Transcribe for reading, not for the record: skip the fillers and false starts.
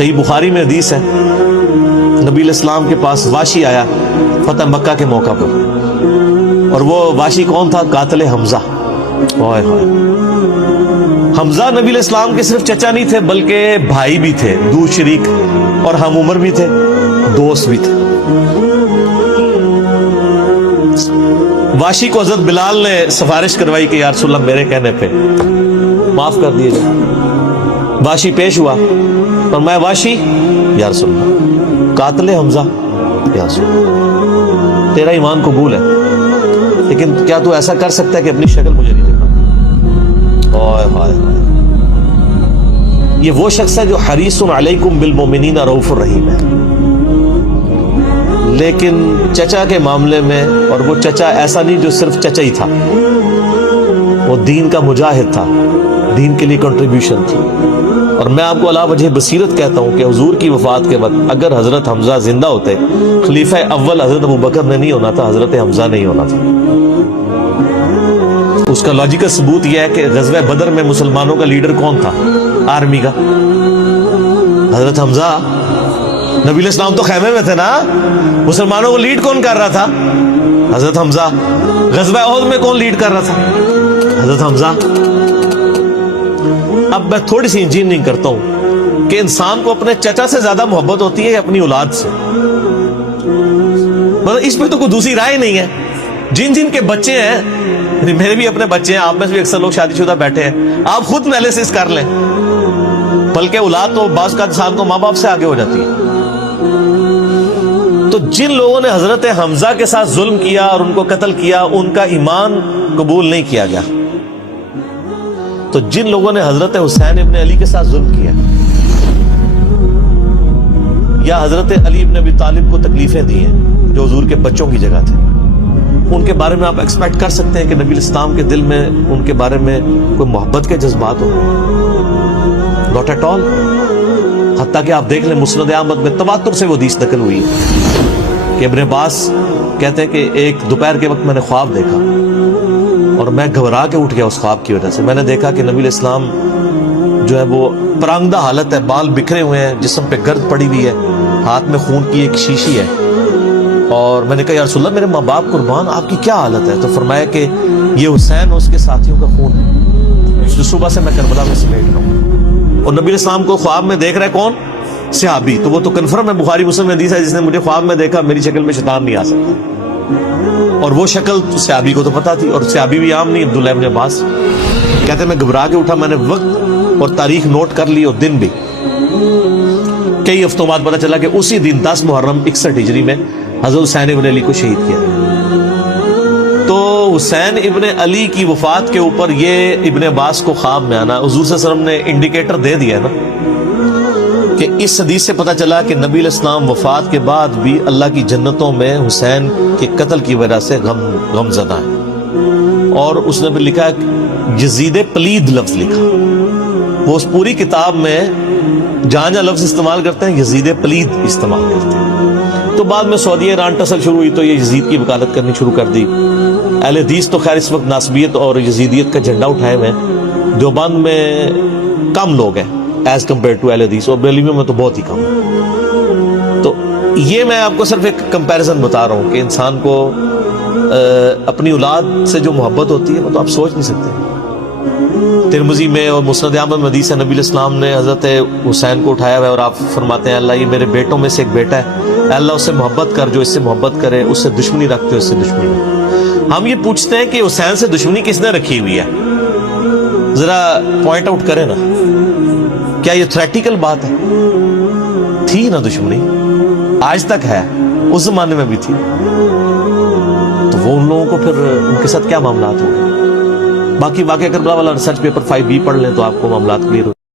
صحیح بخاری میں حدیث ہے، نبی علیہ السلام کے پاس واشی آیا فتح مکہ کے موقع پر، اور وہ واشی کون تھا؟ قاتل حمزہ۔ حمزہ نبی علیہ السلام کے صرف چچا نہیں تھے بلکہ بھائی بھی تھے، دور شریک اور ہم عمر بھی تھے، دوست بھی تھے۔ واشی کو حضرت بلال نے سفارش کروائی کہ یا رسول اللہ میرے کہنے پہ معاف کر دیے جائے۔ واشی پیش ہوا اور میں واشی یا رسول اللہ قاتل حمزہ یا رسول اللہ تیرا ایمان قبول ہے، لیکن کیا تو ایسا کر سکتا ہے کہ اپنی شکل مجھے نہیں دکھا؟ یہ وہ شخص ہے جو حریص علیکم بالمؤمنین رؤوف الرحیم ہے، لیکن چچا کے معاملے میں، اور وہ چچا ایسا نہیں جو صرف چچا ہی تھا، وہ دین کا مجاہد تھا، دین کے لیے کنٹریبیوشن تھی۔ اور میں آپ کو علا وجہ بصیرت کہتا ہوں کہ حضور کی وفات کے وقت اگر حضرت حمزہ زندہ ہوتے، خلیفہ اول حضرت ابوبکر نے نہیں ہونا تھا، حضرت حمزہ نہیں ہونا تھا۔ اس کا لاجیکل ثبوت یہ ہے کہ غزوہ بدر میں مسلمانوں کا لیڈر کون تھا آرمی کا؟ حضرت حمزہ۔ نبی علیہ السلام تو خیمے میں تھے نا، مسلمانوں کو لیڈ کون کر رہا تھا؟ حضرت حمزہ۔ غزوہ احد میں کون لیڈ کر رہا تھا؟ حضرت حمزہ۔ اب میں تھوڑی سی انجینئرنگ کرتا ہوں کہ انسان کو اپنے چچا سے زیادہ محبت ہوتی ہے یا اپنی اولاد سے؟ مطلب اس پہ تو کوئی دوسری رائے نہیں ہے۔ جن جن کے بچے ہیں، میرے بھی اپنے بچے ہیں، آپ میں سے بھی اکثر لوگ شادی شدہ بیٹھے ہیں، آپ خود انالیسس کر لیں، بلکہ اولاد تو بعض کا انسان کو ماں باپ سے آگے ہو جاتی ہے۔ تو جن لوگوں نے حضرت حمزہ کے ساتھ ظلم کیا اور ان کو قتل کیا، ان کا ایمان قبول نہیں کیا گیا۔ تو جن لوگوں نے حضرت حسین ابن علی کے ساتھ ظلم کیا یا حضرت علی ابن ابی طالب کو تکلیفیں دی ہیں جو حضور کے بچوں کی جگہ تھے، ان کے بارے میں آپ ایکسپیکٹ کر سکتے ہیں کہ نبی الاسلام کے دل میں ان کے بارے میں کوئی محبت کے جذبات ہوں؟ Not at all. حتیٰ کہ آپ دیکھ لیں مسند احمد میں تواتر سے وہ حدیث نقل ہوئی ہے کہ ابن عباس کہتے ہیں کہ ایک دوپہر کے وقت میں نے خواب دیکھا اور میں گھبرا کے اٹھ گیا اس خواب کی وجہ سے۔ میں نے دیکھا کہ نبی علیہ السلام جو ہے وہ پرانگدہ حالت ہے، بال بکھرے ہوئے ہیں، جسم پہ گرد پڑی ہوئی ہے، ہاتھ میں خون کی ایک شیشی ہے، اور میں نے کہا یا رسول اللہ میرے ماں باپ قربان، آپ کی کیا حالت ہے؟ تو فرمایا کہ یہ حسین اور اس کے ساتھیوں کا خون ہے جو صبح سے میں کربلا میں سمیٹ رہا ہوں۔ اور نبی علیہ السلام کو خواب میں دیکھ رہا ہے کون؟ صحابی۔ تو وہ تو کنفرم ہے، بخاری مسلم میں حدیث ہے، جس نے مجھے خواب میں دیکھا میری شکل میں شیطان نہیں آ سکتا، اور وہ شکل صحابی کو تو پتا تھی، اور صحابی بھی عام نہیں، عبداللہ ابن عباس کہتے ہیں میں گھبرا کے اٹھا، میں نے وقت اور تاریخ نوٹ کر لی اور دن بھی۔ کئی ہفتوں بعد پتا چلا کہ اسی دن 10 محرم 61 ہجری میں حضرت حسین ابن علی کو شہید کیا۔ تو حسین ابن علی کی وفات کے اوپر یہ ابن عباس کو خواب میں آنا، حضور صلی اللہ علیہ وسلم نے انڈیکیٹر دے دیا نا، کہ اس حدیث سے پتہ چلا کہ نبی علیہ السلام وفات کے بعد بھی اللہ کی جنتوں میں حسین کے قتل کی وجہ سے غم زدہ ہیں۔ اور اس نے بھی لکھا یزید پلید لفظ لکھا، وہ اس پوری کتاب میں جہاں جہاں لفظ استعمال کرتے ہیں یزید پلید استعمال کرتے ہیں۔ تو بعد میں سعودی ایران ٹسل شروع ہوئی تو یہ یزید کی وکالت کرنی شروع کر دی۔ اہل حدیث تو خیر اس وقت ناصبیت اور یزیدیت کا جھنڈا اٹھائے ہوئے ہیں۔ دیوبند میں کم لوگ ہیں ایز کمپیئر ٹو اہل حدیث، اور بریلویوں میں تو بہت ہی کم ہے۔ تو یہ میں آپ کو صرف ایک کمپیریزن بتا رہا ہوں کہ انسان کو اپنی اولاد سے جو محبت ہوتی ہے وہ تو آپ سوچ نہیں سکتے۔ ترمذی میں اور مسند احمد میں حدیث ہے، نبی علیہ السلام نے حضرت حسین کو اٹھایا ہوا ہے اور آپ فرماتے ہیں اللہ یہ میرے بیٹوں میں سے ایک بیٹا ہے، اے اللہ اس سے محبت کر، جو اس سے محبت کرے، اس سے دشمنی رکھتے اس سے دشمنی رکھ۔ ہم یہ پوچھتے ہیں کہ حسین سے دشمنی کس نے رکھی ہوئی ہے؟ ذرا پوائنٹ آؤٹ کریں نا، کیا یہ تھریٹیکل بات ہے؟ تھی نا دشمنی، آج تک ہے، اس زمانے میں بھی تھی، تو وہ ان لوگوں کو پھر ان کے ساتھ کیا معاملات ہوں گے؟ باقی واقعہ کربلا والا ریسرچ پیپر 5B پڑھ لیں تو آپ کو معاملات کلیئر ہو